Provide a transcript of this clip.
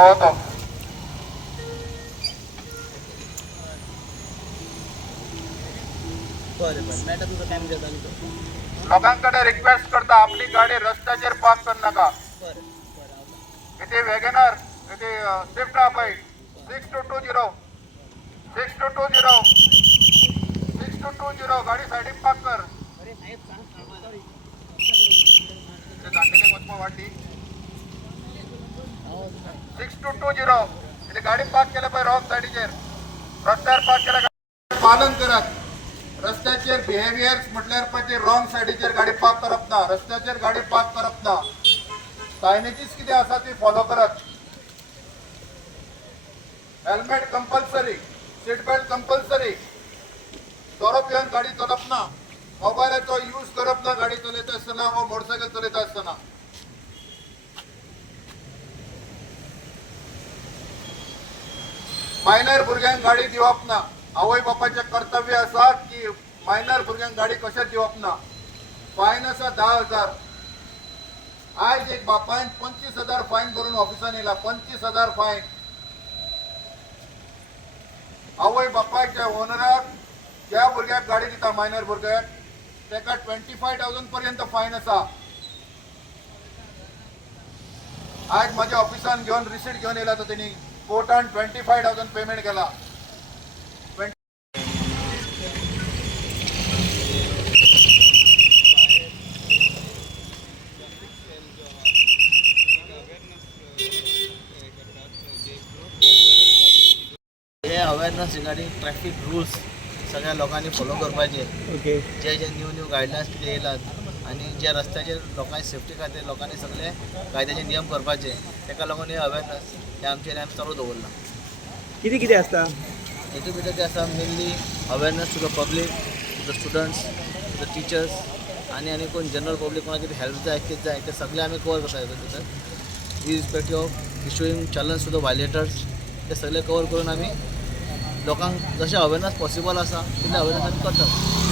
होतो. बरं बरं मॅडम तुमचं काय म्हणजे लोकांकडे रिक्वेस्ट करता आपली गाडी रस्त्याचेर पार्क करू नका. बरं बरं इथे वॅगनर इथे स्विफ्ट आहे 6220 6220 6220 गाडी साईडीक पार्क कर. अरे साहेब सांग ते दांडेले कोतमा वाटी 6220 इथे गाडी पार्क केलं पाहिजे रॉंग साईडीचेर रस्त्यावर पार्क केलं पालन करत. रस्त्याचेर बिहेवियर्स म्हटल्यार पण ते रॉंग साईडीचेर गाडी पार्क करप ना. रस्त्याचेर गाडी पार्क करप ना. सायनेजीस कितें आसा ती फॉलो करत. Helmet compulsory, seat belt compulsory. तोरप येवन गाडी चलप ना. मोबायलाचो यूज करप ना गाडी चलयता आसतना वा मोटरसायकल चलयता आसतना. मायनर भुरग्यांक गाडी दिवप ना. आवय बापाचें कर्तव्य आसा की मायनर भुरग्यांक गाडी कशें दिवप ना. फायन आसा 10,000. आज एक बापायन 25,000 फायन भरून ऑफिसान येयला. 25,000 फायन. आवय बापायच्या ओनराक ज्या भुरग्याक गाडी दिता मायनर भुरग्याक तेका 25,000 पर्यंत फायन आसा. आज माझ्या ऑफिसान घेवन रिसीट घेवन येयला तर तेणी कोर्टान 25,000 पेमेंट केला. हे अवेअरनेस रिगार्डिंग ट्रॅफिक रूल्स सगळ्या लोकांनी फॉलो करपाचे. ओके. जे जे न्यू गायडलायन्स कितें येयलात आनी जे रस्त्याचेर लोकांची सेफ्टी खातीर लोकांनी सगळे कायद्याचे नियम करपाचे. ताका लागून हे अवेअरनेस हे आमचे आमी चालू दवरला. कितें कितें आसता? हेतून भितर ते आसा mainly awareness to the public, to the students, to the teachers आनी कोण जनरल पब्लीक कोणाक कितें हेल्प जाय कितें जाय ते सगळे आमी कवर करता हेतून भितर. Irrespective of issuing challenge to the violators ते सगळे कवर करून आमी लोकांक जशें अवेअरनेस पॉसिबल आसा तितलें अवेअरनेस आमी करतात.